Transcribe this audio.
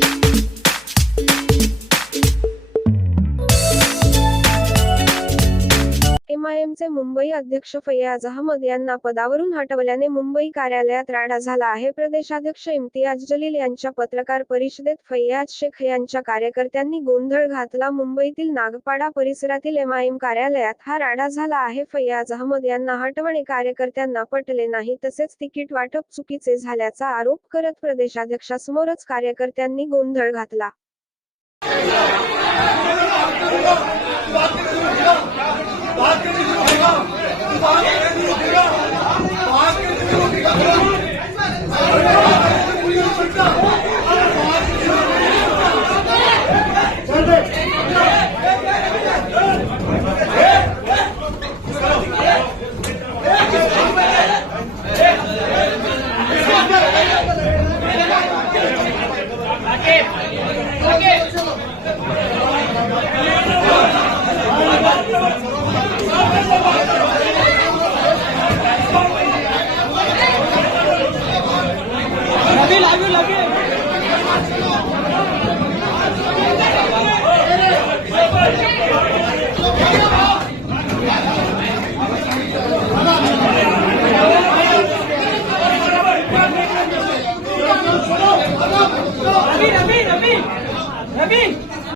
Bye. एमआयएमचे मुंबई अध्यक्ष फैयाज अहमद यांना पदावरून हटवल्याने मुंबई कार्यालयात राडा झाला आहे. प्रदेशाध्यक्ष इम्तियाज जलील यांच्या पत्रकार परिषदेत फैयाज शेख यांच्या कार्यकर्त्यांनी गोंधळ घातला. मुंबईतील नागपाडा परिसरातील एमआयएम कार्यालयात हा राडा झाला आहे. फैयाज अहमद यांना हटवणे कार्यकर्त्यांना पटले नाही तसेच तिकीट वाटप चुकीचे झाल्याचा आरोप करत प्रदेशाध्यक्षासमोरच कार्यकर्त्यांनी गोंधळ घातला. love you, love you. Ravi!